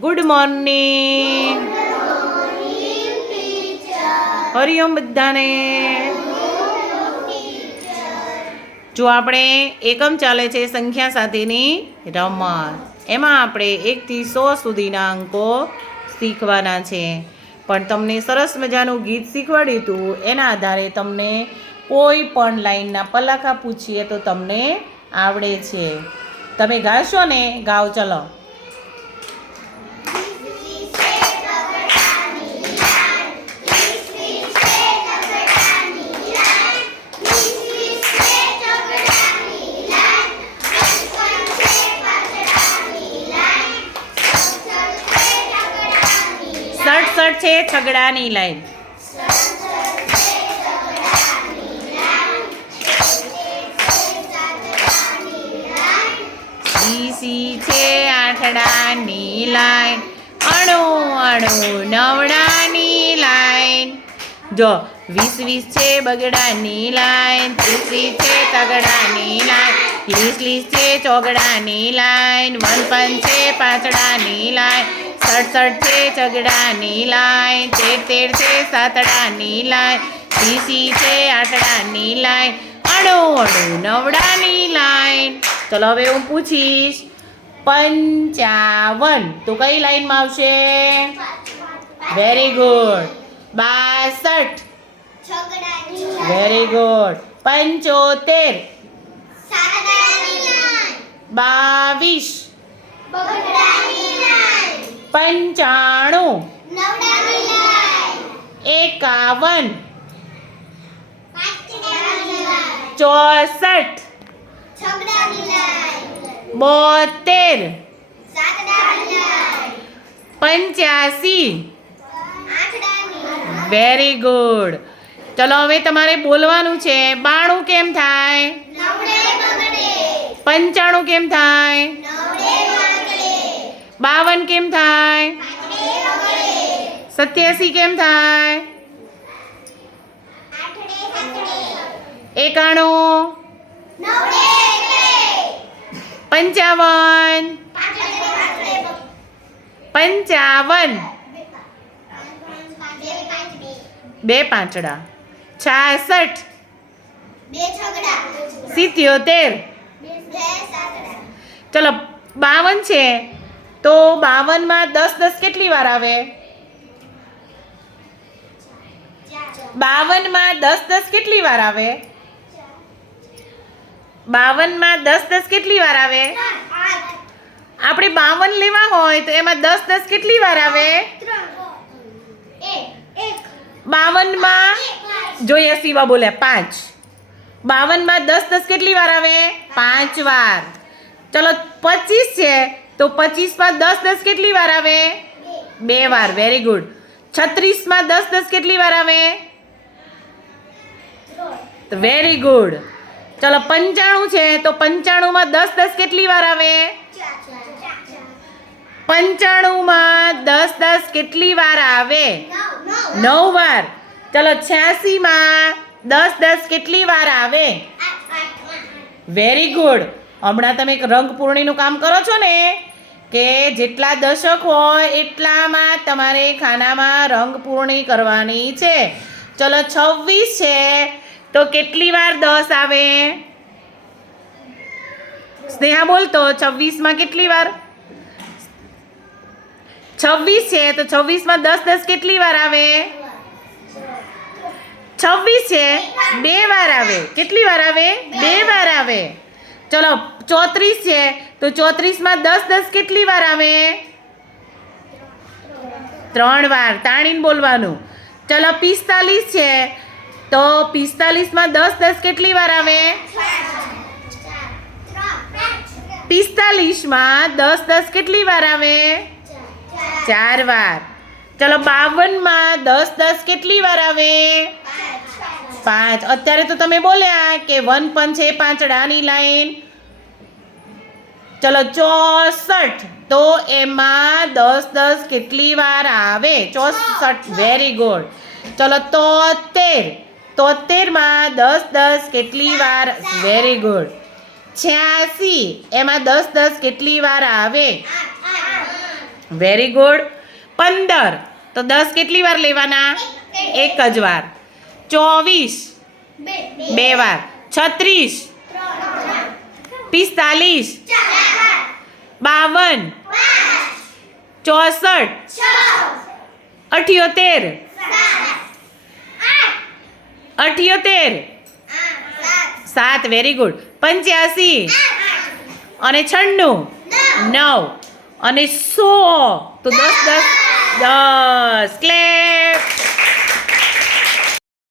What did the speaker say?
Good morning Hariom બધાને. જો આપણે એકમ ચાલે છે સંખ્યા સાથેની રમત, એમાં આપણે એકથી સો સુધીના અંકો શીખવાના છે. પણ તમને સરસ મજાનું ગીત શીખવાડ્યું હતું એના આધારે તમને કોઈ પણ લાઈનના પલાખા પૂછીએ તો તમને આવડે છે. તમે ગાશો ને, ગાઓ, ચલો. છે છગડાની લાઈન. ઈસી છે આઠડાની લાઈન. અણુ અણુ નવડાની લાઈન. જો, વીસ વીસ છે બગડાની લાઈન. ત્રીસ છે તગડાની લાઈન. લીસ લીસ છે ચોગડાની લાઈન. વન પંચ છે પાંચડાની લાઈન. સડસઠ છે ચગડાની લાય તેર તેર છે સાતડાની લાઈન સીસી છે આઠડાની લાઈન અડો અડો નવડાની લાઈન. ચલો હવે હું પૂછીશ પંચાવન. તો કઈ લાઈનમાં આવશે? વેરી ગુડ બાસઠ. વેરી ગુડ પંચોતેર. બાવીસ. પંચાણું. એકાવન. ચોસઠ. બોતેર. પંચ્યાસી. વેરી ગુડ ચલો હવે તમારે બોલવાનું છે. બાણું કેમ થાય? પંચાણું કેમ થાય? બાવન કેમ થાય? સત્યાસી કેમ થાય? એકાણું. પંચાવન. પંચાવન. બે પાંચડા. છાસઠ. સિત્યોતેર. ચલો, બાવન છે. તો બાવનમાં દસ દસ કેટલી વાર આવે? બાવનમાં દસ દસ કેટલી વાર આવે? બાવનમાં દસ દસ કેટલી વાર આવે? આપણે બાવન લેવા હોય તો એમાં દસ દસ કેટલી વાર આવે? બાવનમાં જોઈએ શિવા બોલે પાંચ. બાવનમાં દસ દસ કેટલી વાર આવે? પાંચ વાર. ચલો, પચીસ છે. તો પચીસમાં દસ દસ કેટલી વાર આવે? બે વાર. વેરી ગુડ છત્રીસમાં દસ દસ કેટલી વાર આવે? વેરી ગુડ ચલો પંચાણું છે. તો પંચાણુંમાં દસ દસ કેટલી વાર આવે? પંચાણુંમાં દસ દસ કેટલી વાર આવે? નવ વાર. ચલો છ્યાસીમાં દસ દસ કેટલી વાર આવે? વેરી ગુડ હમણાં તમે એક રંગ પૂર્ણિનું કામ કરો છો ને? કે જેટલા દશક હોય એટલામાં તમારે ખાનામાં રંગ પૂર્ણી કરવાની છે. ચલો છવ્વીસ છે. તો કેટલી વાર દસ આવે? સ્નેહા બોલતો છવ્વીસમાં કેટલી વાર? છવ્વીસ છે, તો છવ્વીસમાં દસ દસ કેટલી વાર આવે? છવ્વીસ છે, બે વાર આવે. કેટલી વાર આવે? બે વાર આવે. ચલો ચોત્રીસ છે. તો ચોત્રીસમાં દસ દસ કેટલી વાર આવે? ત્રણ વાર. તાણીને બોલવાનું. ચલો, પિસ્તાલીસ છે. તો પિસ્તાલીસમાં દસ દસ કેટલી વાર આવે? પિસ્તાલીસમાં દસ દસ કેટલી વાર આવે? ચાર વાર. ચલો, બાવનમાં દસ દસ કેટલી વાર આવે? પાંચ. અત્યારે તો તમે બોલ્યા કે વન પંચે પાંચડાની લાઈન. ચલો ચોસઠ. તો એમાં દસ દસ કેટલી વાર આવે? ચોસઠ. વેરી ગુડ ચલો તોતેર. તોતેરમાં દસ દસ કેટલી વાર? વેરી ગુડ છ્યાસી. એમાં દસ દસ કેટલી વાર આવે? વેરી ગુડ પંદર. તો દસ કેટલી વાર લેવાના? એક જ વાર. ચોવીસ. બે વાર. છત્રીસ. પિસ્તાલીસ. બાવન. ચોસઠ. અઠ્યોતેર. અઠ્યોતેર. સાત. વેરી ગુડ પંચ્યાસી. અને છન્નું. નવ. અને સો. તો દસ દસ. દસ. ક્લેપ